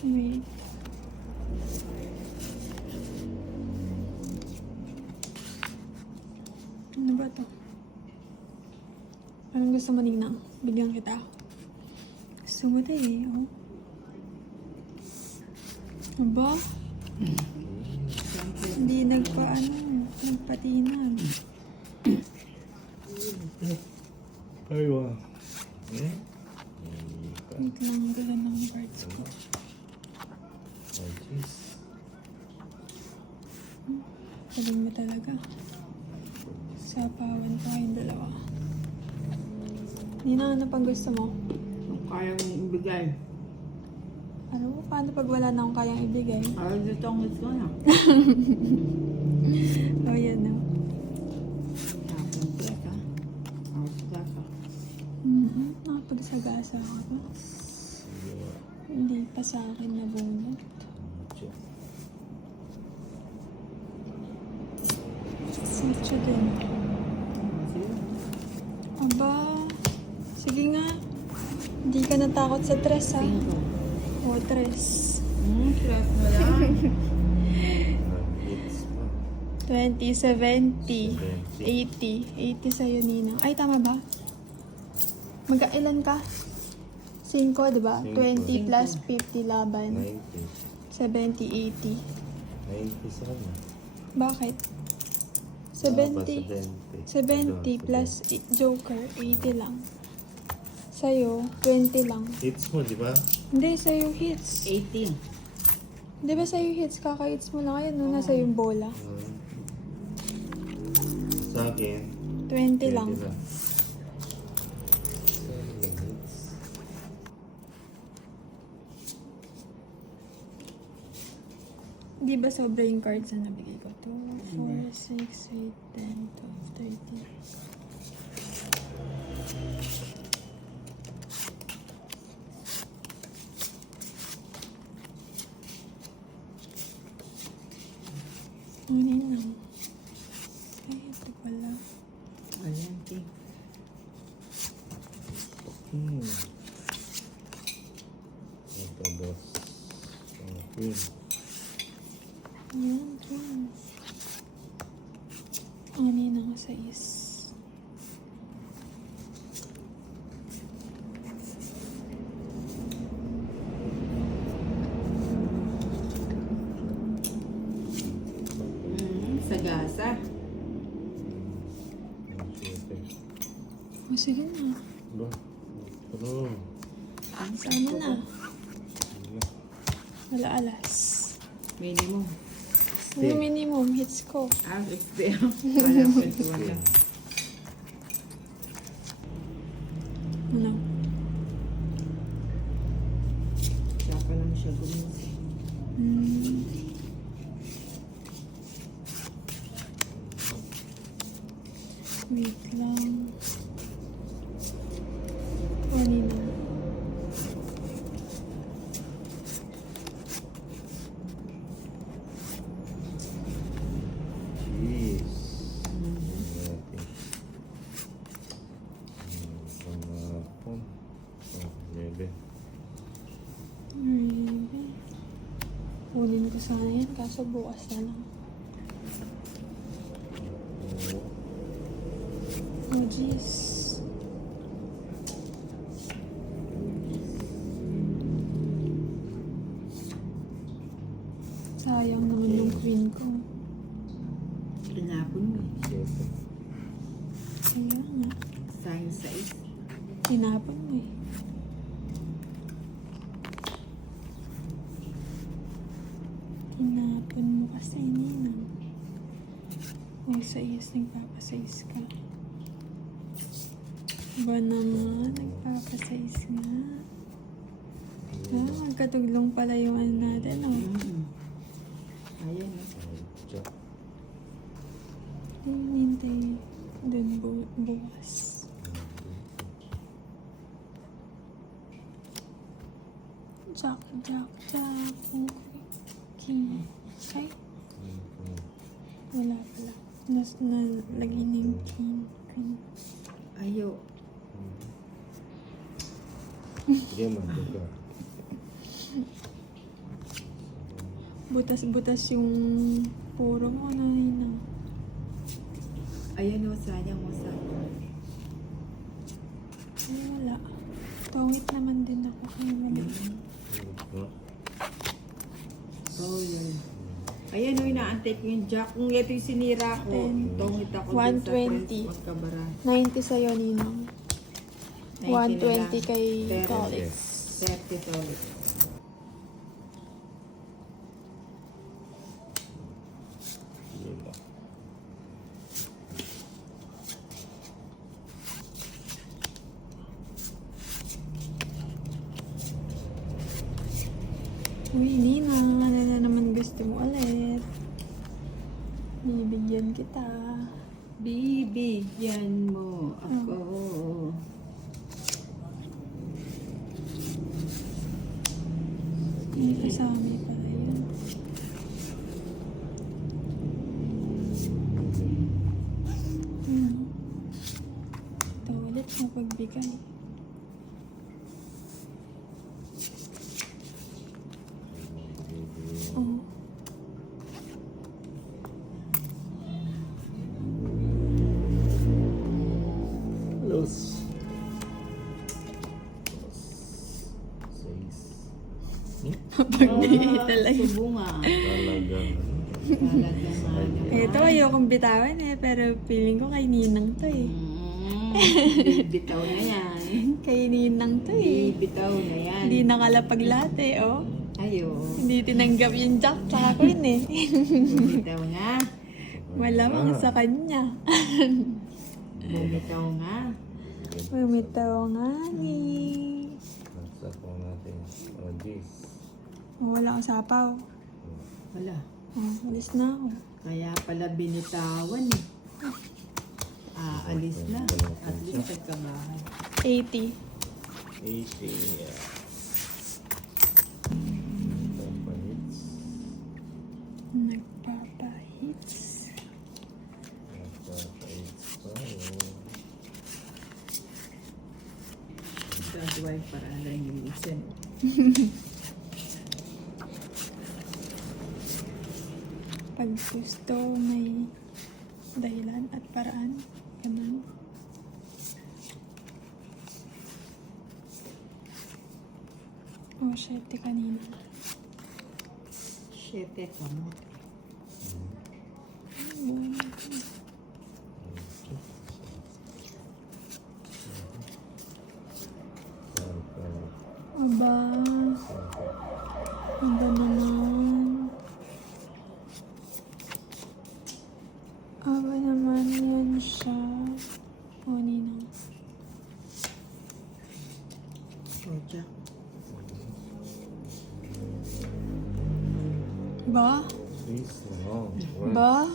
Wait. Ano ba to? Anong gusto mo, Ninang? Bigyan kita. Gusto mo to eh, oh. Aba? Hindi nagpatinag. Ay, wow. Wait lang, gala ng cards ko. Oh, jeez. Sabi mo talaga. Sapawan pa kayong dalawa. Nina, ano pang gusto mo? Kung kaya mong ibigay. Ano? Paano pag wala na akong kayang ibigay? Ayaw dito ang gusto na. Oh, yan na. Tapos plaka. Tapos plaka. Nakapagsagasa ako. Hindi pa sa akin nabunot. Sityo din. Aba, sige nga. Hindi ka natakot sa tres, ha? O, tres. Stress mo lang. 20, 70, 80. 80 sa'yo, Ninang. Ay, tama ba? Magkailan ka? 5, diba? 20 plus 50 laban. 70, 80. 90 sa kanya. Bakit? 70. 70 plus joker, 80 lang. Sa'yo, 20 lang. Hits mo, di ba? Hindi, sa'yo hits. 18. Di ba sa'yo hits? Kaka-hits mo lang. Ayun, no, nasa yung bola. Sa akin, 20 lang. Di ba sobra yung cards na nabigay ko? 2, 4, 6, 8, 10, 12, 13. Ano yun? Ay, ito pala. Ayan, Ting. Ito, boss. Okay. Ayan, king. Ano yun ang 6? Sagasa. O, sige na. Ba? Ano? Sana na. Wala alas. Minimum. Ano minimum hits ko? Experience. Wala ko ito. Wala. Ano? Kaya pa lang siya gumising. Wait lang. Kanina. Jeez. Pangapon. Oh, 11. Kunin ko sana yan, kaso bukas na lang. Oh, jeez. Sayang naman yung queen ko. Tinapon mo. 7. Kaya nga. Sayang sa is. Tinapon mo eh. Tinapon mo kasi, Ninang. May sayas, nagpapasayas ka. Ba naman, nagpapasayas nga. Magkatuglong pala yung ano natin, oh. Ayan. Hinintay dun bukas. Jack. King. Ay, wala pala. Nalagay na yung king. Queen. Ayaw. Sige, man. Butas-butas yung puro mo na yun. Ayan o, sayang o, sayang. Ay, wala. Tungit naman din ako. Kaya wala. No? Oh, yun. Ayan o, inaantay ko yung jack. Kung ito yung sinira ko, Ten. tungit ako 120. magkabara. 90 sa'yo, Ninong. 120 kay Pero, Colix. 30 solid. Yun ba? Uy, Ninang. Ano na naman gusto mo ulit? Bibigyan kita. Bibigyan mo ako. May kasama pala yun. Ito ulit na pagbigay. Oh. Los. Seis. Pagbigay talaga. Subunga. Talagang. Talagang Ito ayokong bitawan eh, pero feeling ko kay Ninang to eh. Bitaw na yan. Kay Ninang to eh. Bitaw na yan. Hindi nakalapag lahat eh, oh. Ayo. Hindi tinanggap yung jack sa akin eh. Bitaw nga. Malamang sa kanya. Bumitaw nga. Bumitaw nga ni. Nasa po natin. Oh, jeez. Oh, wala akong sapaw. Wala. Oh, alis na ako. Kaya pala binitawan eh. Alis na. At least nagkabahay. 80. 80. Tapahits. Nagpapahits. Tapahits tayo. Gagawin para lang yung listen. Pag gusto, may dahilan at paraan. Ganun. Oh, shit, kanina. Shit, ito mo. Aba. Aba naman. Aba naman yan siya. O, Ninang. Jack. Ba? Please, no. Ba?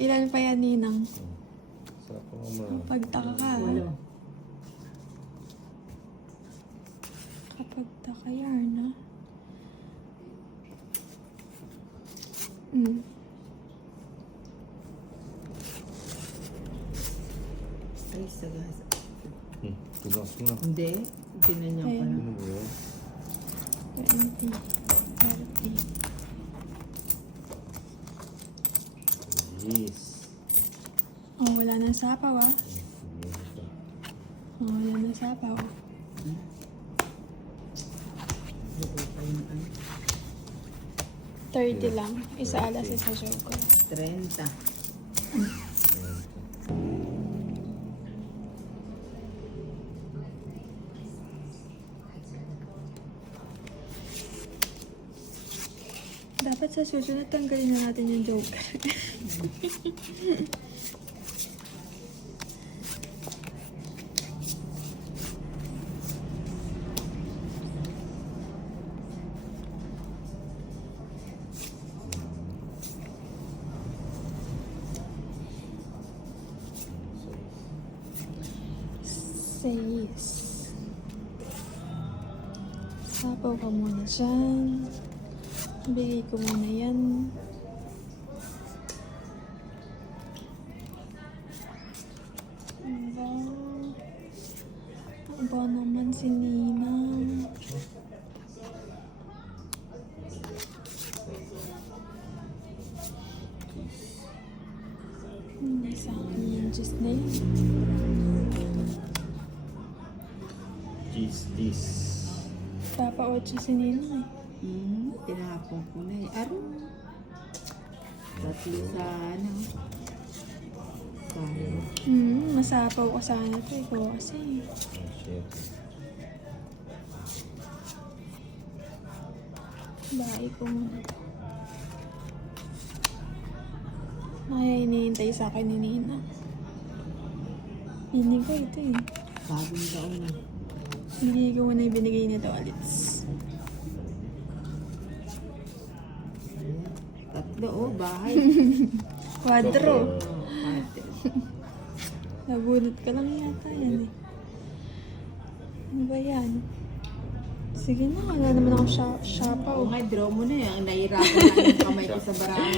Ilan pa yan, Ninang? Sa po ma. Pagtaka ka. Walo. Kapag taka, Yarna. Mm. Ay, sagas. Tugas mo na. Hindi. Tinanyan ko Ayun. na. Ano ba yun? 20, 30. Jeez. Oh, wala nang sapaw ah. Sige ito. Oh, wala nang sapaw. Buko pa yung ano. 30 lang. Isa alas, isa chocolate. 30. Dapat sa susunod tanggalin na natin yung joker. Sayis. Sapaw ka muna dyan. Bigay ko muna yan. Aba. Aba naman si Ninang. sa akin yung juice na yun. Cheese this. Papa 8 si Ninong eh. Tinapon ko na eh. Aro. Tatlo sa ano. Tayo. Masapaw ko sana to. Ikaw kasi. Oh, shit. Bahay ko muna. Ay, hinihintay sa akin ni Nina. Pinig ko ito eh. Bagong taon na. Hindi ko muna ibinigay nito ulit. Tatlo oh, bahay. Quadro. Oh, ate. Nabunot ka lang yata yan eh. Ano ba yan? Sige na, wala naman akong shapaw. Oo nga, draw mo na yan. Nahirapan na yung kamay ko sa barahan.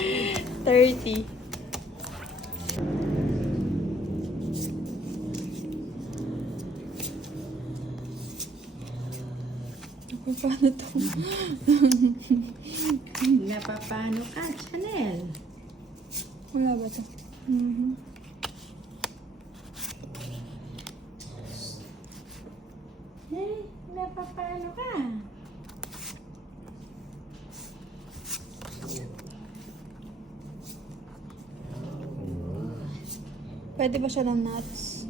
30. Ako, paano to? Napapano ka, Chanel? Wala ba to? Hey, napapano ka? Pwede ba siya ng nuts?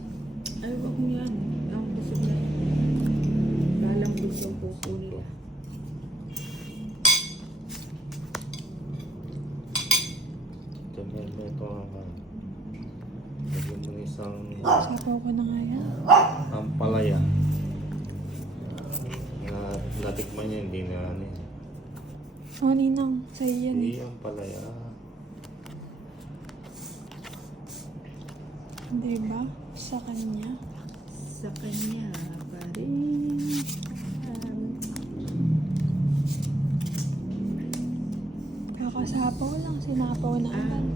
Ay, wag mo yan. Ang busog na. Lalambot yung puso nila. Ito meron ito ang lagyan mo ng isang Shapaw ko na nga yan. ampalaya. Na natikman niya, hindi na ano eh. Oh, Ninang. Sa'yo yan eh. Hindi ampalaya. Diba? Sa kanya. Sa kanya pa rin. Kakasapaw lang. Sinapaw na agad.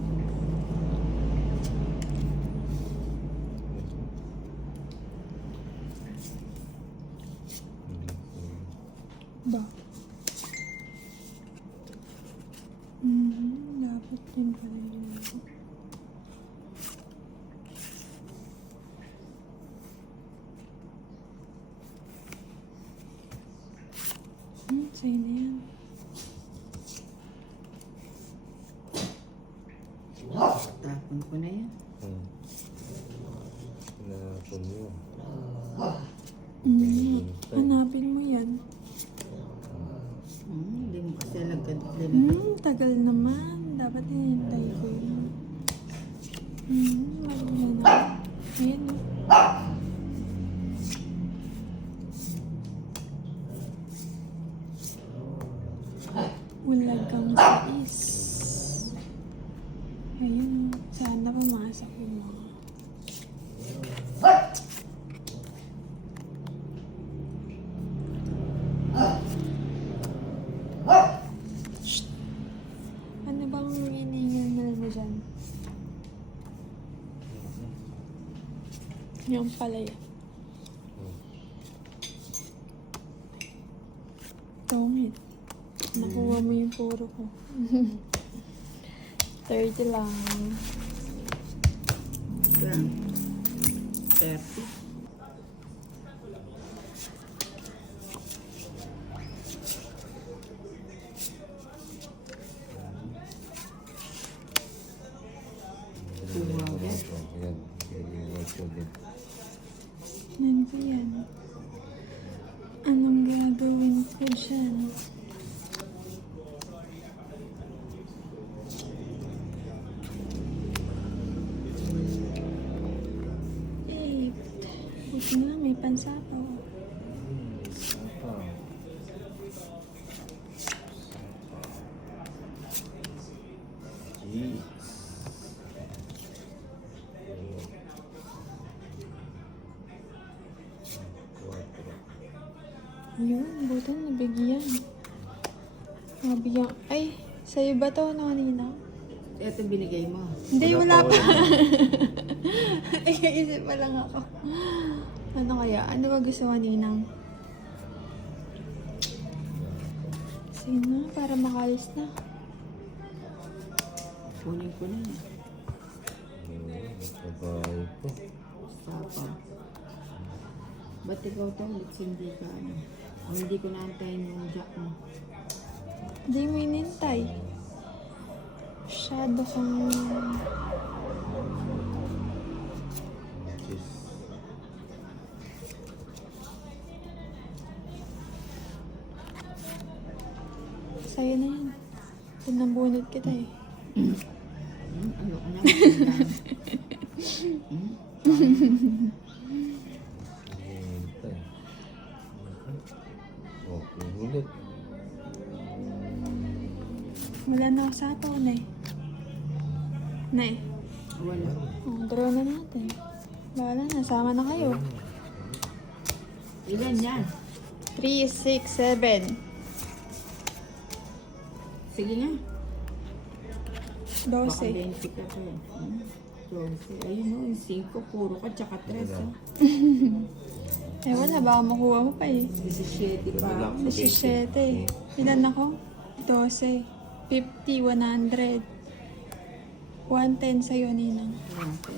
Ba? Dapat din pala yun. Sa'yo na yan. Tapon ko na yan. Pinapon mo. Hanapin mo yan. Hindi mo kasi alagad din. Tagal naman. Dapat hinihintay ko yun. Mali na. Ayan o. Ulagang sais. Ayun o. Sana pumasok yung mga. Shh! Ano bang hiningal mo dyan? Yung palaya. Tongit. Nakuha mo yung puro ko. 30 lang. Lang. 30. Ayan. Ano ba yan? Anong gagawin ko dyan? Buti na lang may pansapaw. Yun, buti nabigyan. Nabigyan. Ay, sa'yo ba to, no, Nina? Ito binigay mo. Hindi, Wala wala pa, pa. Isip pa lang ako. Ano kaya? Ano ba gusto mo, Ninang? Sige na, para makalis na. Kunin ko na. Babae po. Sapag. Ba't ikaw to ulit hindi ka ano? O hindi ko naantayin yung jack mo. Hindi mo inintay. Masyado kang... Cheese. Sa'yo na yan. Pinambunot kita eh. Ayoko na. Hintay. Okay, ulit. Wala na ako sapaw, Nay. Nay. Wala. Draw na natin. Bahala na, sama na kayo. Ilan yan? 3, 6, 7. Sige nga. Baka 12. 20 ka pa yan. 12. Ayun o, yung 5. Puro ka, tsaka 3. Oh. Eh wala, baka makuha mo pa eh. 17 pa. 17. Ilan ako? 12. 50, 100. 110 sa'yo, Ninang. Okay.